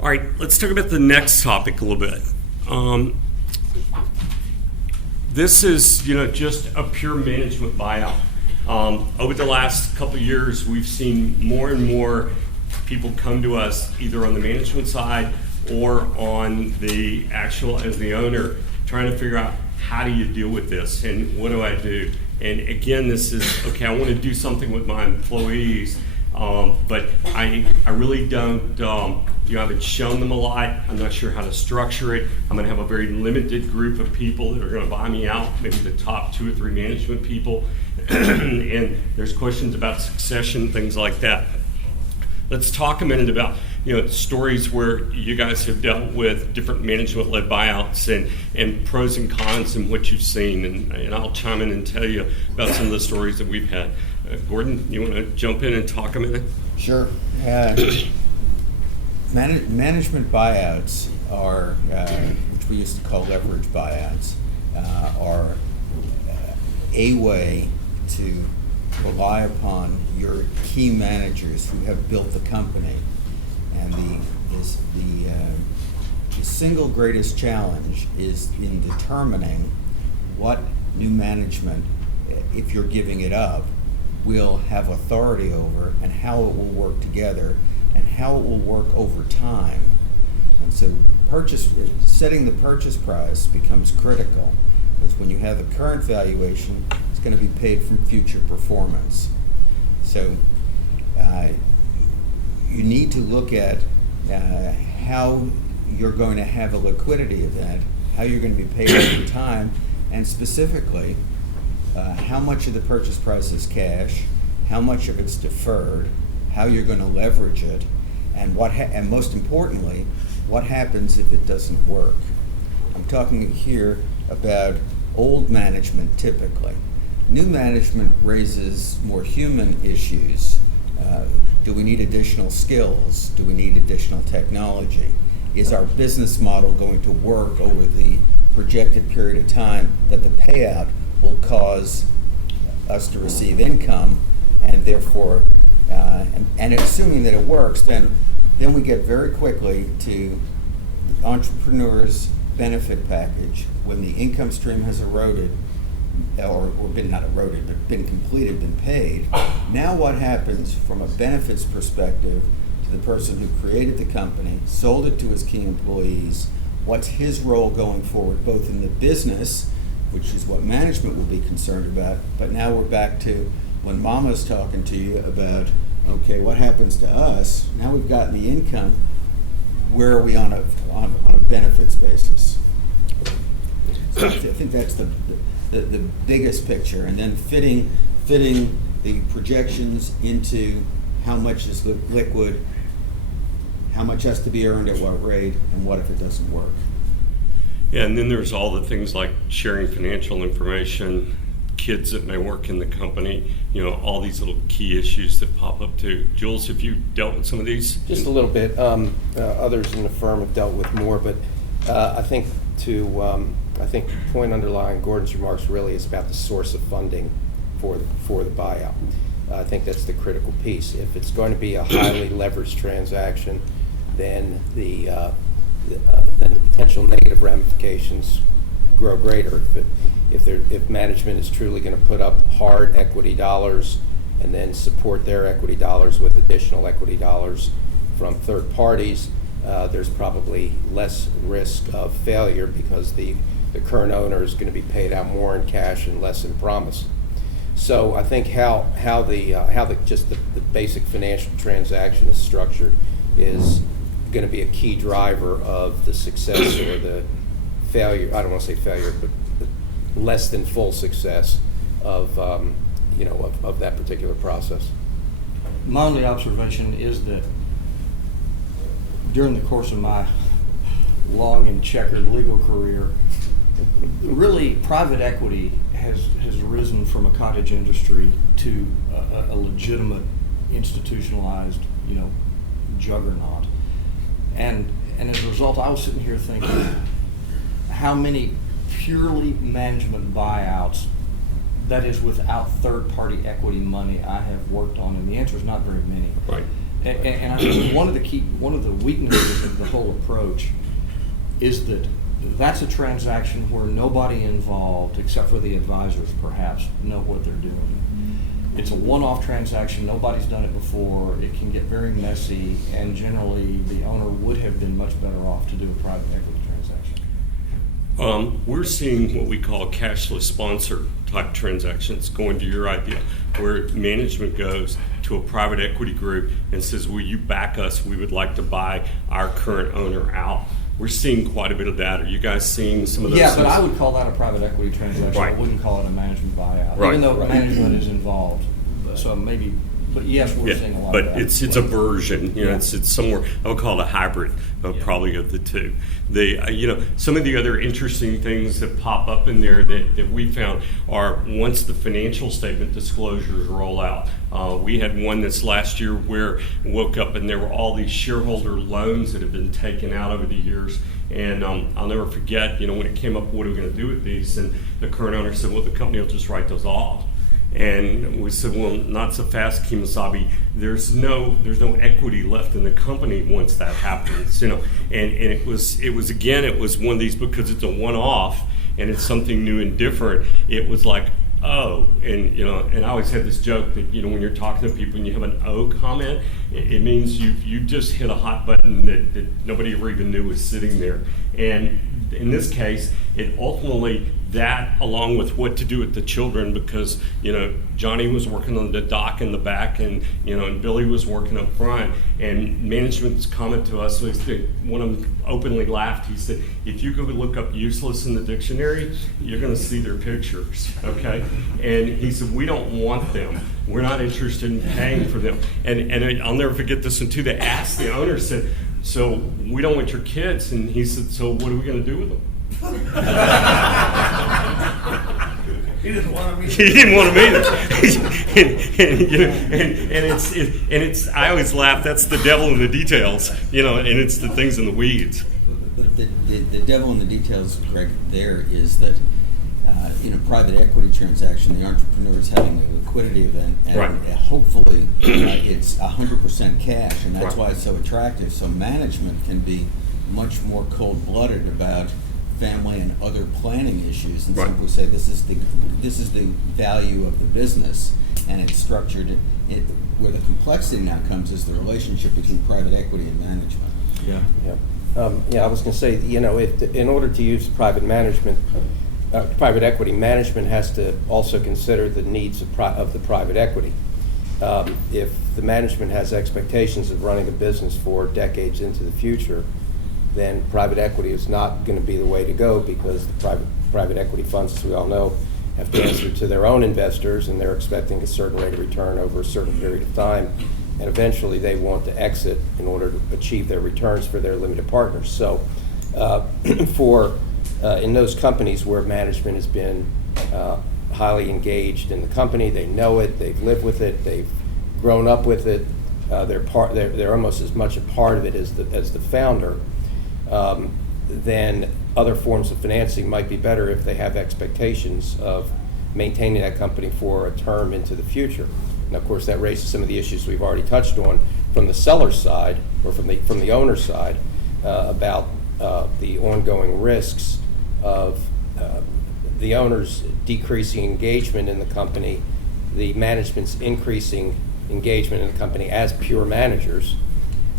All right, let's talk about the next topic a little bit. This is, just a pure management buyout. Over the last couple of years, we've seen more and more people come to us either on the management side or on the actual as the owner, trying to figure out how do you deal with this and what do I do? And again, this is, okay, I want to do something with my employees, but I really don't, I haven't shown them a lot. I'm not sure how to structure it. I'm going to have a very limited group of people that are going to buy me out, maybe the top 2 or 3 management people. And there's questions about succession, things like that. Let's talk a minute about stories where you guys have dealt with different management-led buyouts and pros and cons and what you've seen. And I'll chime in and tell you about some of the stories that we've had. Gordon, you want to jump in and talk a minute? Sure. Management buyouts are, which we used to call leverage buyouts, are a way to rely upon your key managers who have built the company. And the single greatest challenge is in determining what new management, if you're giving it up, will have authority over, and how it will work together, and how it will work over time. And so setting the purchase price becomes critical, because when you have the current valuation, it's going to be paid from future performance. So you need to look at how you're going to have a liquidity event, how you're going to be paid over time, and specifically how much of the purchase price is cash, how much of it's deferred, how you're going to leverage it, and and most importantly, what happens if it doesn't work. I'm talking here about old management typically. New management raises more human issues. Do we need additional skills? Do we need additional technology? Is our business model going to work over the projected period of time that the payout will cause us to receive income, and therefore, and assuming that it works, then we get very quickly to entrepreneur's benefit package when the income stream has eroded, or been not eroded, but been completed, been paid. Now what happens from a benefits perspective to the person who created the company, sold it to his key employees? What's his role going forward, both in the business, which is what management will be concerned about, but now we're back to when Mama's talking to you about, okay, what happens to us? Now we've gotten the income, where are we on a benefits basis? So I think that's the biggest picture, and then fitting the projections into how much is liquid, how much has to be earned at what rate, and what if it doesn't work. Yeah, and then there's all the things like sharing financial information, kids that may work in the company, all these little key issues that pop up too. Jules, have you dealt with some of these? Just a little bit. Others in the firm have dealt with more, but I think the point underlying Gordon's remarks really is about the source of funding for the buyout. I think that's the critical piece. If it's going to be a highly leveraged transaction, then the potential negative ramifications grow greater. If management is truly going to put up hard equity dollars and then support their equity dollars with additional equity dollars from third parties, there's probably less risk of failure because the current owner is going to be paid out more in cash and less in promise. So I think how the basic financial transaction is structured is going to be a key driver of the success or the failure. I don't want to say failure, but less than full success of that particular process. My only observation is that during the course of my long and checkered legal career, really private equity has risen from a cottage industry to a legitimate institutionalized juggernaut, and as a result, I was sitting here thinking how many purely management buyouts, that is without third-party equity money, I have worked on, and the answer is not very many. Right. And I think one of the weaknesses of the whole approach is that that's a transaction where nobody involved, except for the advisors perhaps, know what they're doing. It's a one-off transaction, nobody's done it before, it can get very messy, and generally the owner would have been much better off to do a private equity transaction. We're seeing what we call cashless sponsor type transactions, going to your idea, where management goes to a private equity group and says, will you back us? We would like to buy our current owner out. We're seeing quite a bit of that. Are you guys seeing some of those Yeah, things? but I would call that a private equity transaction. Right. I wouldn't call it a management buyout, Right. even though Right. management is involved. So maybe, but yes, we're seeing a lot but of that. it's a version, Yeah. it's somewhere, I would call it a hybrid of probably of the two. Some of the other interesting things that pop up in there that we found are once the financial statement disclosures roll out. We had one this last year where we woke up and there were all these shareholder loans that have been taken out over the years. And I'll never forget, when it came up, what are we going to do with these? And the current owner said, well, the company will just write those off. And we said, well, not so fast, Kemosabe. There's no equity left in the company once that happens, And it was one of these, because it's a one-off and it's something new and different. It was like, oh, and I always had this joke that when you're talking to people and you have an "oh" comment, it means you just hit a hot button that nobody ever even knew was sitting there. And in this case, it ultimately, that along with what to do with the children, because Johnny was working on the dock in the back, and and Billy was working up front, and management's comment to us was that one of them openly laughed. He said, if you go look up useless in the dictionary, you're going to see their pictures, okay? And he said, we don't want them. We're not interested in paying for them. And I'll never forget this one too. They asked the owner, said, so we don't want your kids. And he said, so what are we going to do with them? He didn't want to meet He didn't want to meet it. and it's I always laugh, that's the devil in the details, and it's the things in the weeds. The devil in the details, Greg, there is that in a private equity transaction, the entrepreneur is having a liquidity event, and Right. hopefully it's 100% cash, and that's Right. why it's so attractive. So management can be much more cold-blooded about family and other planning issues, and Right. simply say this is the value of the business, and it's structured. Where the complexity now comes is the relationship between private equity and management. Yeah. Yeah, I was going to say, in order to use private equity, management has to also consider the needs of the private equity. If the management has expectations of running a business for decades into the future, then private equity is not going to be the way to go, because the private equity funds, as we all know, have to answer to their own investors, and they're expecting a certain rate of return over a certain period of time, and eventually they want to exit in order to achieve their returns for their limited partners. So in those companies where management has been highly engaged in the company, they know it, they've lived with it, they've grown up with it, they're almost as much a part of it as the founder, then other forms of financing might be better if they have expectations of maintaining that company for a term into the future. And of course, that raises some of the issues we've already touched on from the seller's side, or from the owner's side, about the ongoing risks of the owner's decreasing engagement in the company, the management's increasing engagement in the company as pure managers,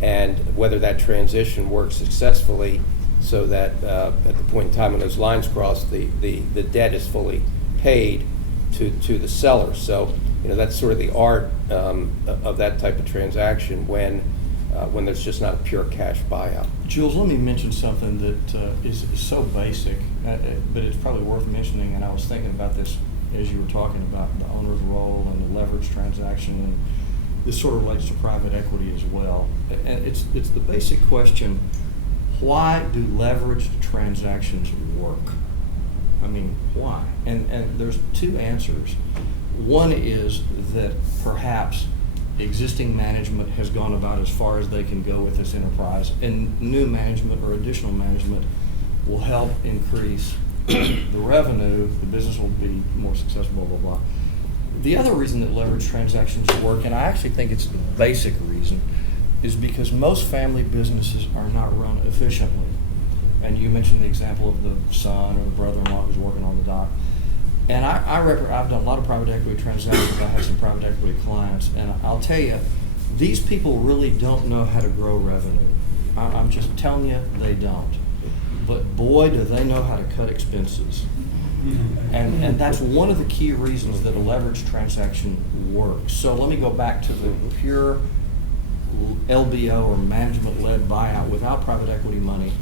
and whether that transition works successfully so that at the point in time when those lines cross, the debt is fully paid to the seller. So that's sort of the art of that type of transaction when there's just not a pure cash buyout. Jules, let me mention something that is so basic, but it's probably worth mentioning, and I was thinking about this as you were talking about the owner's role and the leverage transaction, and this sort of relates to private equity as well. And it's the basic question, why do leveraged transactions work? I mean, why? And there's two answers. One is that perhaps existing management has gone about as far as they can go with this enterprise, and new management or additional management will help increase the revenue, the business will be more successful, blah, blah, blah. The other reason that leverage transactions work, and I actually think it's the basic reason, is because most family businesses are not run efficiently. And you mentioned the example of the son or the brother-in-law who's working on the dock. And I've done a lot of private equity transactions. I have some private equity clients, and I'll tell you, these people really don't know how to grow revenue. I'm just telling you, they don't. But boy, do they know how to cut expenses. And that's one of the key reasons that a leveraged transaction works. So let me go back to the pure LBO or management-led buyout without private equity money.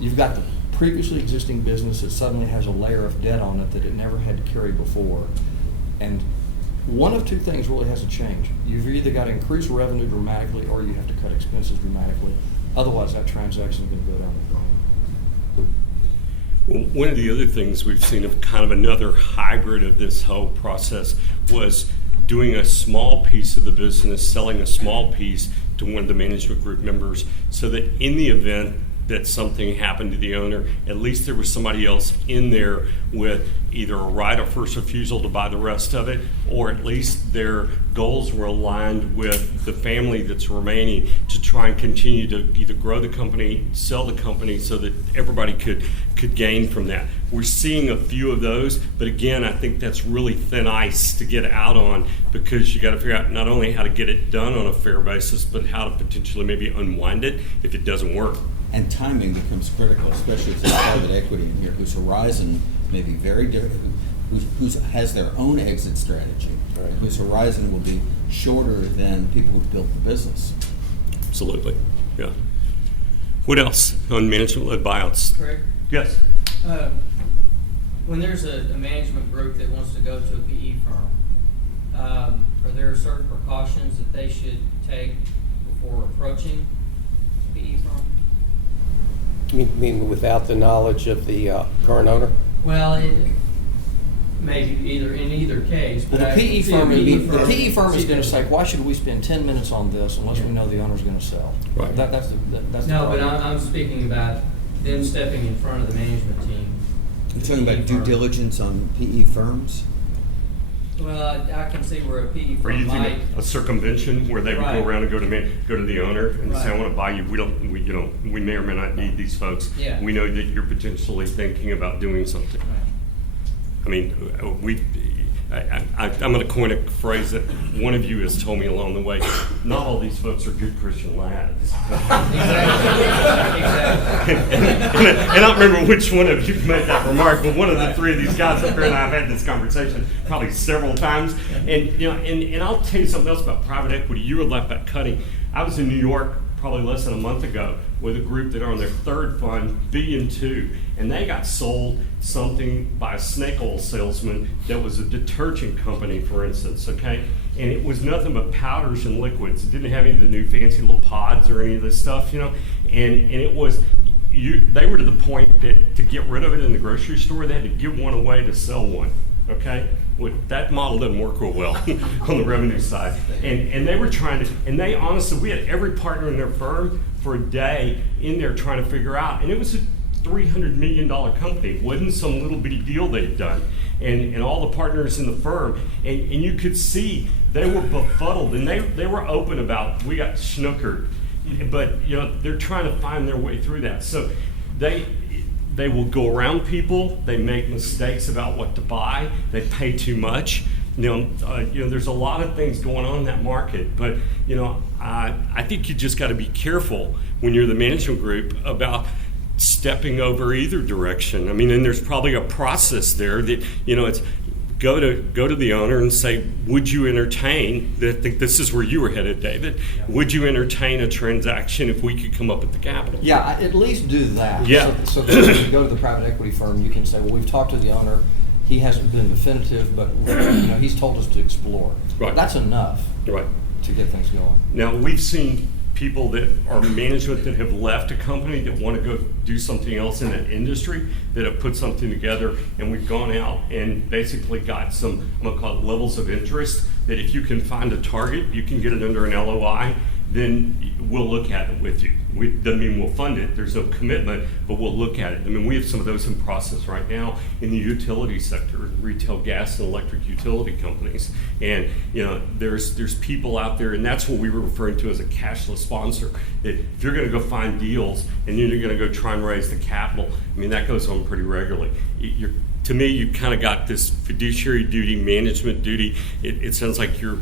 You've got the previously existing business that suddenly has a layer of debt on it that it never had to carry before. And one of two things really has to change. You've either got to increase revenue dramatically or you have to cut expenses dramatically. Otherwise, that transaction is going to go down the drain. Well, one of the other things we've seen of kind of another hybrid of this whole process was doing a small piece of the business, selling a small piece to one of the management group members, so that in the event that something happened to the owner, at least there was somebody else in there with either a right of first refusal to buy the rest of it, or at least their goals were aligned with the family that's remaining to try and continue to either grow the company, sell the company, so that everybody could gain from that. We're seeing a few of those, but again, I think that's really thin ice to get out on, because you got to figure out not only how to get it done on a fair basis, but how to potentially maybe unwind it if it doesn't work. And timing becomes critical, especially if there's private equity in here whose horizon may be very different, who has their own exit strategy, Right. whose horizon will be shorter than people who've built the business. Absolutely, yeah. What else on management-led buyouts? Correct. Yes. When there's a management group that wants to go to a PE firm, are there certain precautions that they should take before approaching a PE firm? You mean without the knowledge of the current owner? Well, it may be in either case. Well, but I the see a PE firm is going to say, why should we spend 10 minutes on this unless we know the owner's going to sell? Right. That's the No, but problem. I'm speaking about them stepping in front of the management team. You're talking about due firm. diligence on PE firms? Well, I can see where a PE Are firm you might. thinking a circumvention where they would Right. go around and go to the owner and say, I Right. want to buy you. We may or may not need these folks. Yeah. We know that you're potentially thinking about doing something. Right. I mean, I'm going to coin a phrase that one of you has told me along the way. Not all these folks are good Christian lads. Exactly. And I don't remember which one of you made that remark, but one of the three of these guys up here and I have had this conversation probably several times. And and I'll tell you something else about private equity. You were left back cutting. I was in New York probably less than a month ago with a group that are on their third fund, $1.2 billion, and they got sold something by a snake oil salesman that was a detergent company, for instance, okay? And it was nothing but powders and liquids. It didn't have any of the new fancy little pods or any of this stuff, and it was, they were to the point that to get rid of it in the grocery store, they had to give one away to sell one, okay? Well, that model doesn't work real well on the revenue side. And they were trying to, and they honestly, we had every partner in their firm for a day in there trying to figure out, and it was a $300 million company. It wasn't some little bitty deal they'd done. And all the partners in the firm, and you could see they were befuddled, and they were open about, we got snookered. But they're trying to find their way through that. So they will go around people. They make mistakes about what to buy. They pay too much. There's a lot of things going on in that market. But I think you just got to be careful when you're the management group about stepping over either direction. I mean, and there's probably a process there that it's go to the owner and say, would you entertain? I think this is where you were headed, David. Yeah. Would you entertain a transaction if we could come up with the capital? Yeah, at least do that. Yeah. So that when you go to the private equity firm, you can say, well, we've talked to the owner. He hasn't been definitive, but he's told us to explore. Right. That's enough Right. to get things going. Now, we've seen people that are management that have left a company that want to go do something else in that industry, that have put something together, and we've gone out and basically got some, I'm going to call it levels of interest, that if you can find a target, you can get it under an LOI, then we'll look at it with you. doesn't mean we'll fund it. There's no commitment, but we'll look at it. I mean, we have some of those in process right now in the utility sector, retail gas and electric utility companies. And, there's people out there, and that's what we were referring to as a cashless sponsor. That if you're going to go find deals and you're going to go try and raise the capital, I mean, that goes on pretty regularly. To me, you kind of got this fiduciary duty, management duty. It sounds like you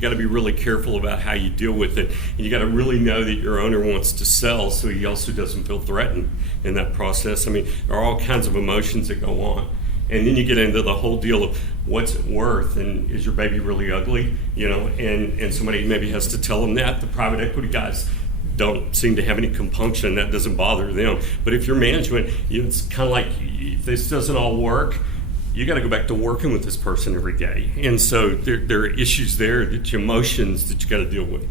got to be really careful about how you deal with it. And you got to really know that your owner wants to sell, so he also doesn't feel threatened in that process. I mean, there are all kinds of emotions that go on. And then you get into the whole deal of what's it worth, and is your baby really ugly? And somebody maybe has to tell them that. The private equity guys don't seem to have any compunction. That doesn't bother them. But if you're management, it's kind of like, if this doesn't all work, you got to go back to working with this person every day. And so there are issues there, emotions that you got to deal with.